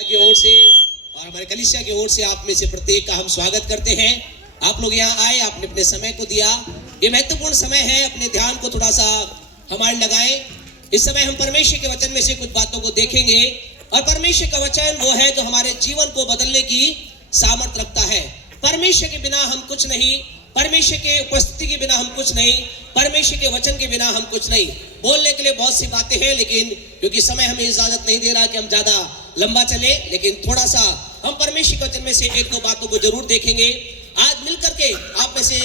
की ओर से और हमारे कलीसिया की ओर से आप में से प्रत्येक का हम स्वागत करते हैं। आप लोग यहाँ आए, आपने अपने समय को दिया। ये महत्वपूर्ण समय है, अपने ध्यान को थोड़ा सा हमारे लगाएं। इस समय हम परमेश्वर के वचन में से कुछ बातों को देखेंगे और परमेश्वर का वचन वो है जो हमारे जीवन को बदलने की सामर्थ रखता है। परमेश्वर के बिना हम कुछ नहीं, परमेश्वर के उपस्थिति के बिना हम कुछ नहीं, परमेश्वर के वचन के बिना हम कुछ नहीं। बोलने के लिए बहुत सी बातें हैं, लेकिन क्योंकि समय हमें इजाजत नहीं दे रहा कि हम ज्यादा लंबा चले, लेकिन थोड़ा सा हम परमेश्वर के वचन में से एक दो बातों को जरूर देखेंगे आज मिलकर के। आप में से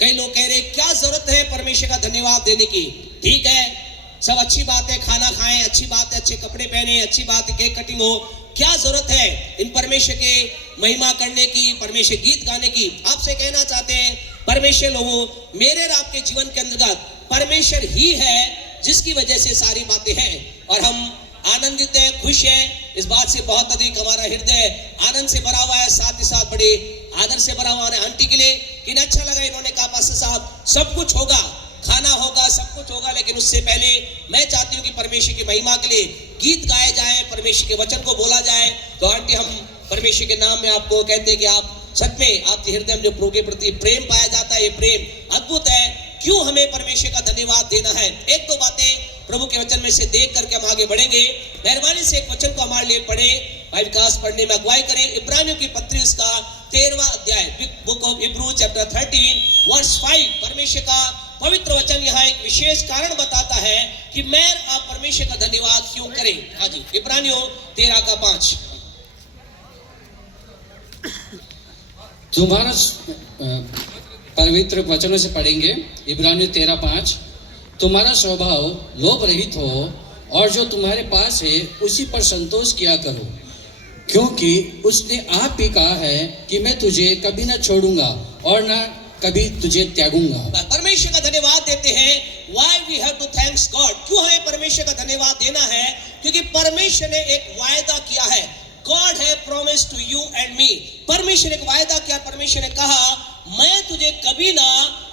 कई लोग कह रहे क्या जरूरत है परमेश्वर का धन्यवाद देने की। ठीक है, सब अच्छी बात है, खाना खाएं, अच्छी बात है, अच्छे कपड़े पहने, अच्छी बात है, केक कटिंग हो। क्या जरूरत है इन परमेश्वर के महिमा करने की, परमेश्वर गीत गाने की। आपसे कहना चाहते हैं परमेश्वर लोगों, मेरे और आपके जीवन के अंतर्गत परमेश्वर ही है जिसकी वजह से सारी बातें हैं और हम आनंदित हैं, खुश हैं। इस बात से बहुत अधिक हमारा हृदय आनंद से भरा हुआ है, साथ ही साथ बड़े आदर से भरा हुआ है आंटी के लिए। कि अच्छा लगा, इन्होंने कहा पास्टर साहब सब कुछ होगा, खाना होगा, सब कुछ होगा, लेकिन उससे पहले मैं चाहती हूँ कि परमेश्वर की महिमा के लिए गीत गाए जाए, परमेश्वर के वचन को बोला जाए। तो आंटी, हम परमेश्वर के नाम में आपको कहते हैं कि आप सच में आपके हृदय में जो प्रभु के प्रति प्रेम पाया जाता है, ये प्रेम अद्भुत है। क्यों हमें परमेश्वर का धन्यवाद देना है, एक दो बातें प्रभु के वचन में से देख करके हम आगे बढ़ेंगे। मेहरबानी से एक वचन को हमारे लिए पढ़े, भाई विकास पढ़ने में अगुवाई करें। इब्रानियों की पत्री इसका 13वां अध्याय, बुक ऑफ इब्रू चैप्टर 13 वर्स 5। परमेश्वर का पवित्र वचन यहाँ एक विशेष कारण बताता है कि मैं आप परमेश्वर का धन्यवाद क्यों करें। हाँ जी, इब्रानियों 13:5। तुम्हारा पवित्र वचनों से पढ़ेंगे। इब्रानियों 13:5। तुम्हारा स्वभाव लोभ रहित हो और जो तुम्हारे पास है उसी पर संतोष किया करो, क्योंकि उसने आप ही कहा है कि मैं तुझे कभी न छोड़ूंगा और न कभी तुझे त्यागूंगा। परमेश्वर का धन्यवाद देते हैं। Why we have to thanks God? क्यों हमें परमेश्वर का धन्यवाद देना है? क्योंकि परमेश्वर ने एक वायदा किया है। God has promised to you and me. परमेश्वर ने एक वायदा किया, परमेश्वर ने कहा मैं तुझे कभी ना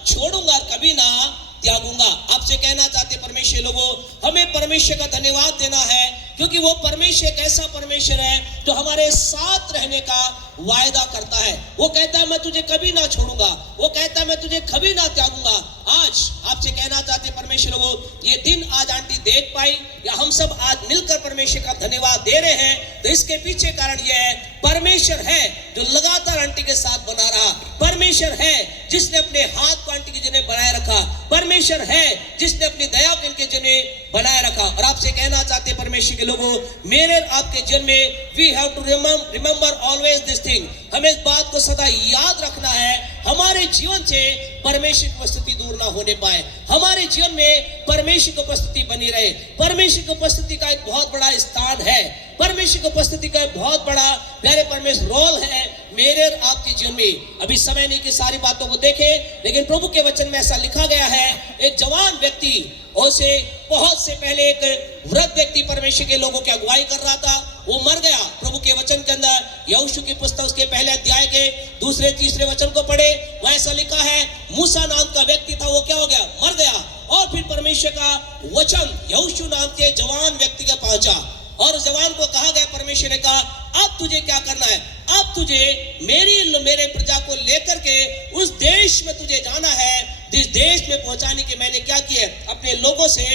छोड़ूंगा, कभी ना त्यागूंगा। आपसे कहना चाहते परमेश्वर लोगों, हमें परमेश्वर का धन्यवाद देना है क्योंकि वो परमेश्वर एक ऐसा परमेश्वर है जो हमारे साथ रहने का वायदा करता है। वो कहता है मैं तुझे कभी ना छोड़ूंगा, वो कहता है मैं तुझे कभी ना त्यागूंगा। आज आपसे कहना चाहते परमेश्वर लोगों, ये दिन आज आंटी देख पाई या हम सब आज मिलकर परमेश्वर का धन्यवाद दे रहे हैं, तो इसके पीछे कारण यह है परमेश्वर है जो लगातार आंटी के साथ बना रहा, परमेश्वर है जिसने अपने हाथ को आंटी के जिन्हें बनाए रखा, परमेश्वर है जिसने अपनी दया को इनके जिन्हें बनाए रखा। और आपसे कहना चाहते परमेश्वर के लोगों, मेरे आपके जन्म में we have to remember always this thing. हमें इस बात को सदा याद रखना है, हमारे जीवन से परमेश्वर की उपस्थिति दूर ना होने पाए, हमारे जीवन में परमेश्वर की उपस्थिति बनी रहे। परमेश्वर की उपस्थिति का एक बहुत बड़ा स्थान है, परमेश्वर की उपस्थिति का एक बहुत बड़ा प्यारे परमेश्वर रोल है मेरे और आपके जीवन में। अभी समय नहीं कि सारी बातों को देखें, लेकिन प्रभु के वचन में ऐसा लिखा गया है, एक जवान व्यक्ति और से बहुत से पहले एक वृद्ध व्यक्ति परमेश्वर के लोगों की अगुवाई कर रहा था, वो मर गया। प्रभु के वचन के अंदर यहोशू की पुस्तक उसके पहले अध्याय के 2-3 वचन को पढ़े, वह ऐसा लिखा है मूसा नाम का व्यक्ति था, वो क्या हो गया, मर गया। और फिर परमेश्वर का वचन यहोशू नाम के जवान व्यक्ति का पहुंचा और उस जवान को कहा गया, परमेश्वर ने कहा अब तुझे क्या करना है, अब तुझे मेरे प्रजा को लेकर के उस देश में तुझे जाना है जिस देश में पहुंचाने की मैंने क्या किया है, अपने लोगों से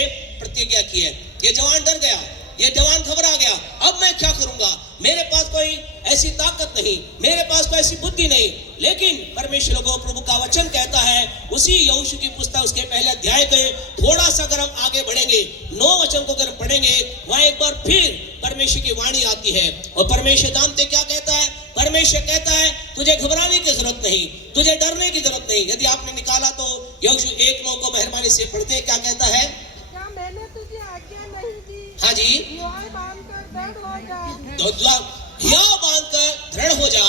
प्रतिज्ञा की है। ये जवान डर गया, ये जवान घबरा गया, अब मैं क्या करूंगा, मेरे पास कोई ऐसी ताकत नहीं, मेरे पास कोई ऐसी बुद्धि नहीं। लेकिन परमेश्वर को प्रभु का वचन कहता है, उसी यहोशू की पुस्तक उसके पहले अध्याय के थोड़ा सा अगर हम आगे बढ़ेंगे, 9 वचन को अगर पढ़ेंगे, वहां एक बार फिर परमेश्वर की वाणी आती है और परमेश्वर जानते क्या कहता है, परमेश्वर कहता है तुझे घबराने की जरूरत नहीं, तुझे डरने की जरूरत नहीं। यदि आपने निकाला तो यहोशू 1:9 को मेहरबानी से पढ़ते, क्या कहता है, क्या मैंने तुझे आज्ञा नहीं दी, हाँ जी, हियाव बांधकर दृढ़ हो जा, हियाव बांधकर दृढ़ हो जा,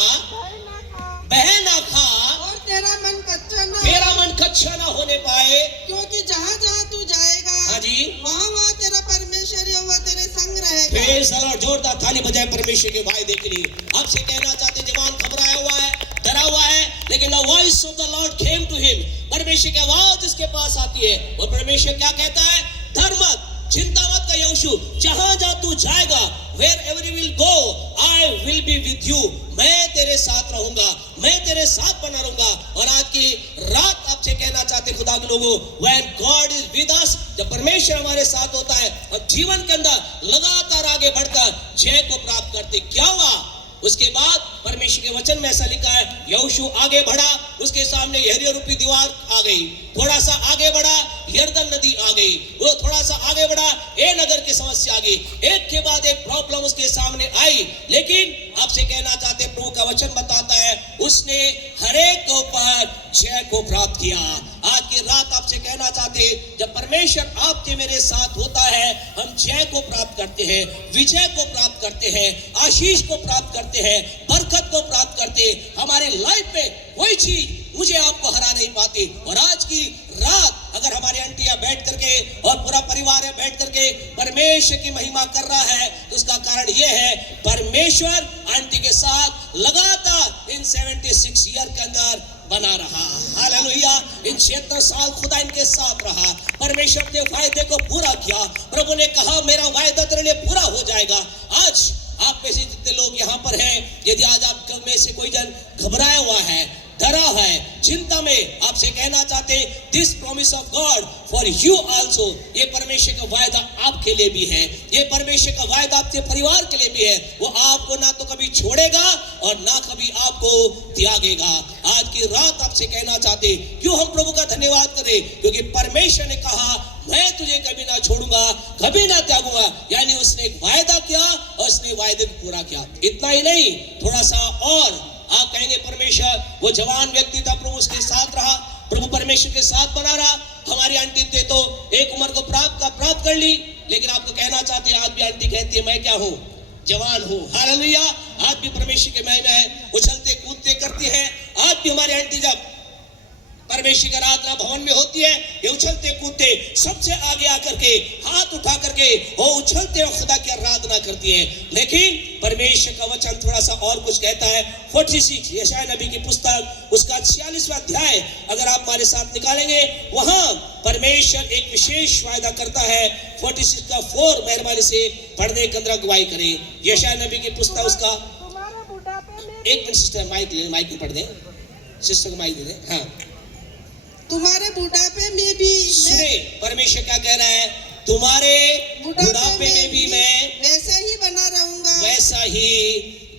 बह ना खा और तेरा मन कच्चा ना होने पाए, क्योंकि जहाँ जहाँ तू जाएगा, हाँ जी, वहाँ वहाँ तेरा परमेश्वर यहोवा तेरे संग रहेगा। Praise the Lord. जोरदार ताली बजाए परमेश्वर के वायदे के लिए। आपसे कहना चाहते जवान घबराया हुआ है, डरा हुआ है, लेकिन the voice of the lord came to him, परमेश्वर की आवाज जिसके पास आती है और परमेश्वर क्या कहता है, डर मत, चिंता मत कर यहोशू, जहां जहां तू जाएगा, wherever you will go, I be with you, मैं तेरे साथ रहूंगा, मैं तेरे साथ बना रहूंगा। और आज की रात आपसे कहना चाहते खुदा के लोगों, when God is with us, जब परमेश्वर हमारे साथ होता है और जीवन के अंदर लगातार आगे बढ़कर जय को प्राप्त करते। क्या हुआ उसके बाद? परमेश्वर के वचन में ऐसा लिखा है, यहोशू आगे बढ़ा, उसके सामने यरीहो रूपी दीवार आ गई। थोड़ा सा आगे बढ़ा, यरदन नदी आ गई। वो थोड़ा सा आगे बढ़ा, ए नगर की समस्या आ गई। एक के बाद एक प्रॉब्लम उसके सामने आई, लेकिन आपसे कहना चाहते प्रभु का वचन बताता है उसने हरेक के ऊपर जय को प्राप्त किया। आज की रात आपसे कहना चाहते, जब परमेश्वर आपके मेरे साथ होता है, हम जय को प्राप्त करते हैं, विजय को प्राप्त करते हैं, आशीष को प्राप्त करते हैं, बरकत को प्राप्त करते हैं। हमारे लाइफ में कोई चीज मुझे आपको हरा नहीं पाती। और आज की रात अगर हमारे आंटियां बैठ करके और पूरा परिवार है बैठ करके परमेश्वर की महिमा कर रहा है, तो उसका कारण यह है परमेश्वर आंटी के साथ लगातार इन 76 ईयर के अंदर बना रहा। हालेलुया। इन 76 साल खुदा इनके साथ रहा। परमेश्वर ने वायदे को पूरा किया। प्रभु ने कहा मेरा वायदा तेरे लिए पूरा हो जाएगा। आज आप में से जितने लोग यहाँ पर हैं, यदि आज आप में से कोई जन घबराया हुआ है, डरा है, चिंता में, आपसे कहना चाहते this promise of God for you also, ये परमेश्वर का वायदा आपके लिए भी है, ये परमेश्वर का वायदा आपके परिवार के लिए भी है। वो आपको ना तो कभी छोड़ेगा और ना कभी आपको त्यागेगा। आज की रात आपसे कहना चाहते क्यों हम प्रभु का धन्यवाद करें, क्योंकि परमेश्वर ने कहा मैं तुझे कभी ना छोड़ूंगा, कभी ना त्यागूंगा। यानी उसने एक वायदा किया और उसने वायदे को पूरा किया। इतना ही नहीं, थोड़ा सा और आप कहेंगे परमेश्वर वो जवान व्यक्ति था, प्रभु उसके साथ रहा, प्रभु परमेश्वर के साथ बना रहा। हमारी आंटी थे तो एक उम्र को प्राप्त कर ली, लेकिन आपको कहना चाहते हैं आज भी आंटी कहती है मैं क्या हूँ, जवान हूँ। हालेलुया। आज भी परमेश्वर के महिमा है, उछलते कूदते करती है। आज भी हमारी आंटी जब परमेश्वर की आराधना भवन में होती है, ये उछलते कूदते सबसे आगे आकर के हाथ उठा करके वो उछलते और खुदा की आराधना करती है। लेकिन परमेश्वर का वचन थोड़ा सा और कुछ कहता है। 46 यशायाह नबी की पुस्तक उसका 46वां अध्याय अगर आप हमारे साथ निकालेंगे, वहां परमेश्वर एक विशेष वायदा करता है। 46 का 4 मेहरबानी से पढ़ने के अंदर गवाही करें। यशायाह नबी की पुस्तक उसका, तुम्हारे बुढ़ापे में एक मिनट सिस्टर माइक में पढ़ दें, सिस्टर को माइक दे दें। हाँ, तुम्हारे बुढ़ापे में भी सुने परमेश्वर क्या कह रहा है, तुम्हारे बुढ़ापे में भी मैं वैसे ही बना रहूंगा, वैसा ही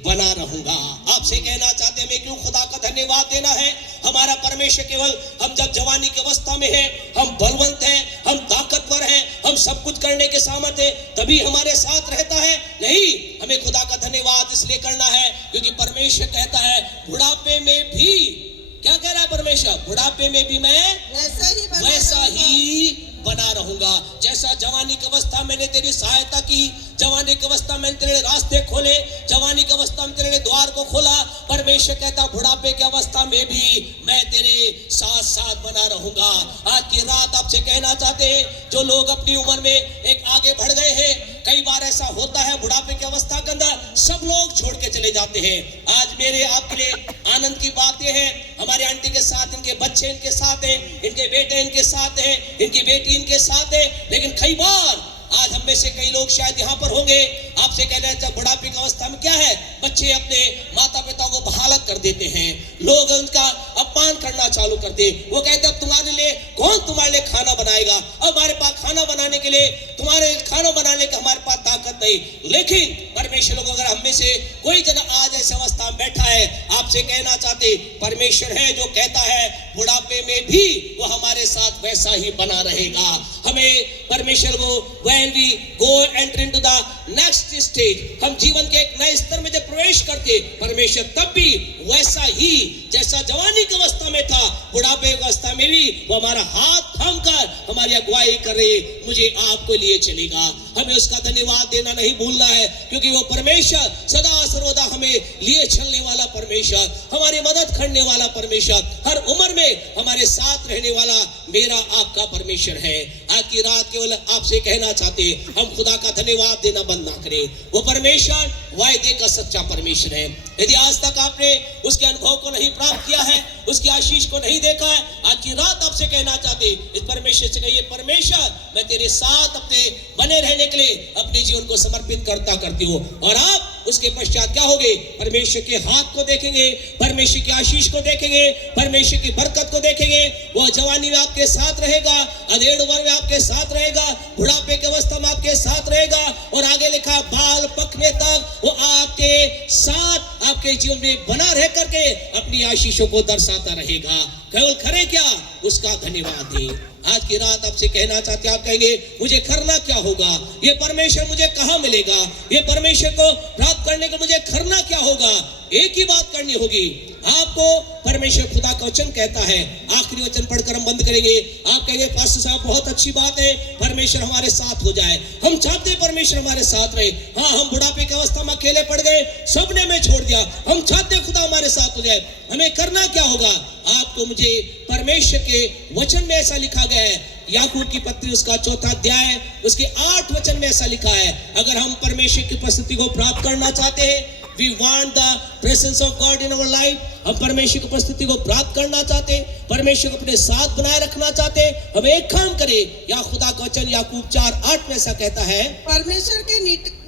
बना रहूंगा। आपसे कहना चाहते हैं, क्यों खुदा का धन्यवाद देना है। हमारा परमेश्वर केवल हम जब जवानी की अवस्था में है, हम बलवंत हैं, हम ताकतवर हैं, हम सब कुछ करने के सामर्थ्य है, तभी हमारे साथ रहता है। नहीं, हमें खुदा का धन्यवाद इसलिए करना है क्योंकि परमेश्वर कहता है बुढ़ापे में भी, क्या कह रहा है परमेश्वर, बुढ़ापे में भी मैं वैसा ही बना रहूंगा। जैसा जवानी की अवस्था मैंने तेरी सहायता की, जवानी की अवस्था मैंने तेरे रास्ते खोले, जवानी की अवस्था में तेरे द्वार को खोला, परमेश्वर कहता बुढ़ापे की अवस्था में भी मैं तेरे साथ साथ बना रहूंगा। आज की रात आपसे कहना चाहते हैं, जो लोग अपनी उम्र में एक आगे बढ़ गए हैं, कई बार ऐसा होता है बुढ़ापे की अवस्था के अंदर सब लोग छोड़ के चले जाते हैं। आज मेरे आपके लिए आनंद की बात यह है, हमारे आंटी के साथ इनके बच्चे इनके साथ हैं, इनके बेटे इनके साथ हैं, इनकी बेटी इनके साथ है। लेकिन कई बार आज हम में से कई लोग शायद यहाँ पर होंगे, आपसे कह रहे हैं बुढ़ापे की अवस्था में क्या है, बच्चे अपने माता पिता को बहालत कर देते हैं, लोग उनका अपमान करना चालू करते हैं। वो कहते हैं अब तुम्हारे लिए कौन तुम्हारे लिए खाना बनाएगा, अब हमारे पास खाना बनाने के लिए तुम्हारे खाना बनाने का हमारे पास ताकत नहीं। लेकिन परमेश्वर लोग अगर हम में से कोई जन आज ऐसी अवस्था में बैठा है, आपसे कहना चाहते परमेश्वर है जो कहता है बुढ़ापे में भी वो हमारे साथ वैसा ही बना रहेगा। हमें परमेश्वर को when we go enter into the next stage, हम जीवन के एक नए स्तर में जब प्रवेश करते, परमेश्वर तब भी वैसा ही जैसा जवानी की अवस्था में था, बुढ़ापे की अवस्था में भी वो हमारा हाथ थाम कर हमारी अगुवाई करे, मुझे आपको लिए चलेगा। हमें उसका धन्यवाद देना नहीं भूलना है, क्योंकि वो परमेश्वर सदा सर्वदा हमें लिए चलने वाला परमेश्वर, हमारी मदद करने वाला परमेश्वर, हर उम्र में हमारे साथ रहने वाला मेरा आपका परमेश्वर है। आज की रात केवल आपसे कहना चाहते हम खुदा का धन्यवाद देना बंद ना करें। वो परमेश्वर वायदे का सच्चा परमेश्वर है। यदि आज तक आपने उसके अनुभव को नहीं प्राप्त किया है, उसकी आशीष को नहीं देखा है, आज की रात आपसे कहना चाहते इस परमेश्वर से कहिए परमेश्वर मैं तेरे साथ अपने बने रहने के लिए अपने जीवन को समर्पित करती हूँ। और आप उसके पश्चात क्या होगे? परमेश्वर के हाथ को देखेंगे, परमेश्वर की आशीष को देखेंगे, परमेश्वर की बरकत को देखेंगे। वह जवानी में आपके साथ रहेगा, अधेड़ उम्र में आपके साथ रहेगा, बुढ़ापे की अवस्था में आपके साथ रहेगा, और आगे लिखा बाल पकने तक वो आपके साथ आपके जीवन में बना रह करके अपनी आशीषों को दर्शाता रहेगा। केवल करे क्या? उसका धन्यवाद दे। आज की रात आपसे कहना चाहते हैं, आप कहेंगे मुझे करना क्या होगा? ये परमेश्वर मुझे कहाँ मिलेगा? ये परमेश्वर को प्राप्त करने को मुझे करना क्या होगा? एक ही बात करनी होगी आपको। परमेश्वर खुदा का वचन कहता है, आखिरी वचन पढ़कर हम बंद करेंगे। आप कहेंगे पास्टर साहब बहुत अच्छी बात है, परमेश्वर हमारे साथ हो जाए। हम चाहते हैं परमेश्वर हमारे साथ रहे। हाँ, हम बुढ़ापे की अवस्था में अकेले पड़ गए, सबने हमें छोड़ दिया, हम चाहते हैं खुदा हमारे साथ हो जाए। हमें करना क्या होगा? आपको मुझे परमेश्वर के वचन में ऐसा लिखा गया है, याकूब की पत्री उसका 4 अध्याय उसके 8 वचन में ऐसा लिखा है, अगर हम परमेश्वर की उपस्थिति को प्राप्त करना चाहते हैं, we want the presence of God in our life, हम परमेश्वर की उपस्थिति को प्राप्त करना चाहते हैं, परमेश्वर को अपने साथ बनाए रखना चाहते हैं, हम एक काम करें। या खुदा का वचन याकूब 4:8 में ऐसा कहता है, परमेश्वर के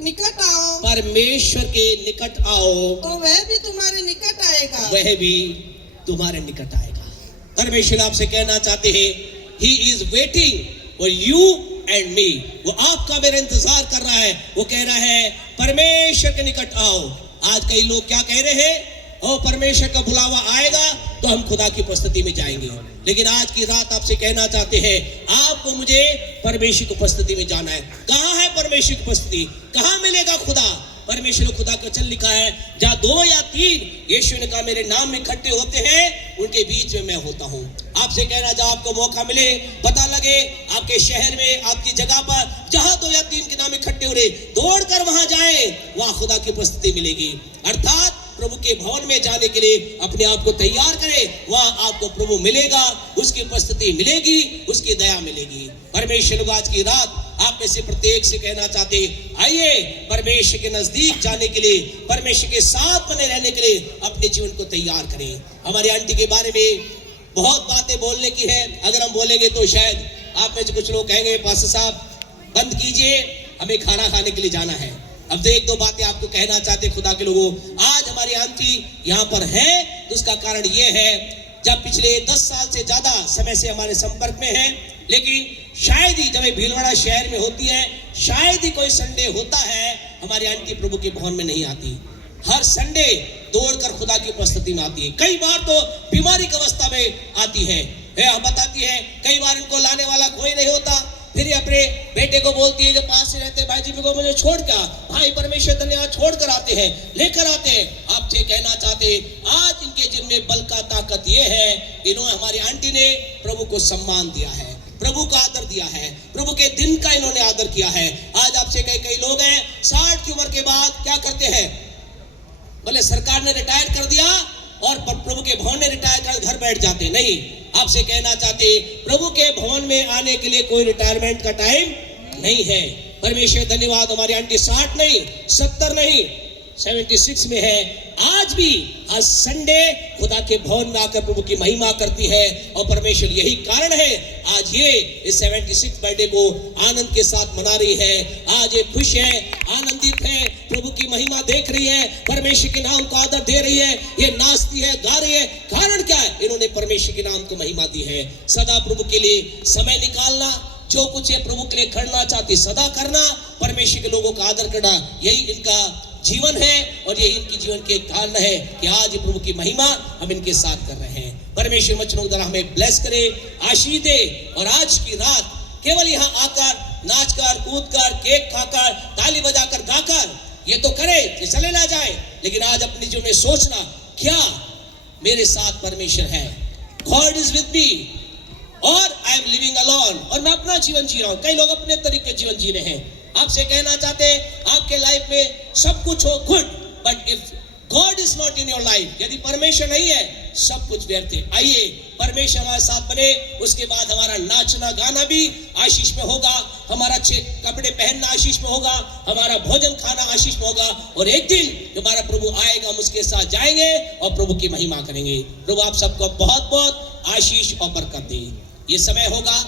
निकट आओ, परमेश्वर के निकट आओ तो वह भी तुम्हारे निकट आएगा, वह भी तुम्हारे निकट आएगा। परमेश्वर आपसे कहना चाहते हैं, He is waiting for you and me, वो आपका मेरा इंतजार कर रहा है। वो कह रहा है परमेश्वर के निकट आओ। आज कई लोग क्या कह रहे हैं? ओ परमेश्वर का बुलावा आएगा तो हम खुदा की उपस्थिति में जाएंगे। लेकिन आज की रात आपसे कहना चाहते हैं, आपको मुझे परमेश्वर की उपस्थिति में जाना है। कहाँ है परमेश्वर की उपस्थिति? कहाँ मिलेगा खुदा? परमेश्वर ने खुदा का वचन लिखा है, जहाँ 2 या 3 यीशु ने कहा मेरे नाम में इकट्ठे होते हैं, उनके बीच में मैं होता हूँ। आपसे कहना, जहाँ आपको मौका मिले, पता लगे आपके शहर में, आपकी जगह पर जहाँ 2 या 3 के नाम इकट्ठे हो रहे, दौड़कर वहां जाए, वहां खुदा की उपस्थिति मिलेगी। अर्थात प्रभु के भवन में जाने के लिए अपने आप को तैयार करें, वहां आपको प्रभु मिलेगा, उसकी उपस्थिति मिलेगी, उसकी दया मिलेगी। परमेश्वर को आज की रात आप में से प्रत्येक से कहना चाहते, आइए परमेश्वर के नजदीक जाने के लिए, परमेश्वर के साथ बने रहने के लिए अपने जीवन को तैयार करें। हमारी आंटी के बारे में बहुत बातें बोलने की है, अगर हम बोलेंगे तो शायद आप में से कुछ लोग कहेंगे पास्टर साहब बंद कीजिए, हमें खाना खाने के लिए जाना है। अब तो 1-2 बातें आपको कहना चाहते खुदा के लोगों। आज हमारी आंटी यहाँ पर है तो उसका कारण ये है, जब पिछले 10 साल से ज्यादा समय से हमारे संपर्क में है, लेकिन शायद ही जब भीलवाड़ा शहर में होती है, शायद ही कोई संडे होता है हमारी आंटी प्रभु के भवन में नहीं आती। हर संडे दौड़कर खुदा की उपस्थिति में आती है। कई बार तो बीमारी की अवस्था में आती है, बताती है, कई बार इनको लाने वाला कोई नहीं होता, फिर ये अपने बेटे को बोलती है जो पास से रहते, भाई जी को मुझे छोड़ कर, भाई परमेश्वर धन्यवाद, छोड़ कर आते हैं, लेकर आते हैं। आपसे कहना चाहते, आज इनके जिन में बल का ताकत ये है, इन्होंने, हमारी आंटी ने प्रभु को सम्मान दिया है, प्रभु का आदर दिया है, प्रभु के दिन का इन्होंने आदर किया है। आज आपसे कई लोग हैं 60 की उम्र के बाद क्या करते हैं, बोले सरकार ने रिटायर कर दिया और प्रभु के भवन ने रिटायर कर घर बैठ जाते। नहीं, आपसे कहना चाहते, प्रभु के भवन में आने के लिए कोई रिटायरमेंट का टाइम नहीं है। परमेश्वर धन्यवाद, हमारी आंटी 60 नहीं, 70 नहीं, 76 में है। आज भी आज संडे खुदा के भवन में आकर प्रभु की महिमा करती है, और परमेश्वर यही कारण है आज ये इस 76 बर्थडे को आनंद के साथ मना रही है। आज ये खुश है, आनंदित है, प्रभु की महिमा देख रही है, परमेश्वर के नाम को आदर दे रही है, ये नाचती है, गा रही है। कारण क्या है? इन्होंने परमेश्वर के नाम को महिमा दी है। सदा प्रभु के लिए समय निकालना, जो कुछ ये प्रभु के लिए करना चाहती सदा करना, परमेश्वर के लोगों का आदर करना, यही इनका जीवन है, और यही इनकी जीवन के कारण है कि आज प्रभु की महिमा हम इनके साथ कर रहे हैं। परमेश्वर वचनों के द्वारा हमें ब्लेस करे, आशीष दे, और आज की रात केवल यहाँ आकर नाचकर, कूदकर, केक खाकर, ताली बजाकर, गाकर ये तो करे, ये चले ना जाए, लेकिन आज अपने जीवन में सोचना, क्या मेरे साथ परमेश्वर है, गॉड इज विद मी, और आई एम लिविंग अलोन, और मैं अपना जीवन जी रहा हूं। कई लोग अपने तरीके जीवन जी रहे हैं। आपसे कहना चाहते हैं, आपके लाइफ में सब कुछ हो good, but if God is not in your life, यदि परमेश्वर नहीं है, सब कुछ व्यर्थ है। आइए परमेश्वर हमारे साथ बने, उसके बाद हमारा नाचना गाना भी आशीष में होगा, हमारा अच्छे कपड़े पहनना आशीष में होगा, हमारा भोजन खाना आशीष में होगा, और एक दिन जब हमारा प्रभु आएगा हम उसके साथ जाएंगे और प्रभु की महिमा करेंगे। प्रभु आप सबको बहुत बहुत आशीष और बरकत दे। ये समय होगा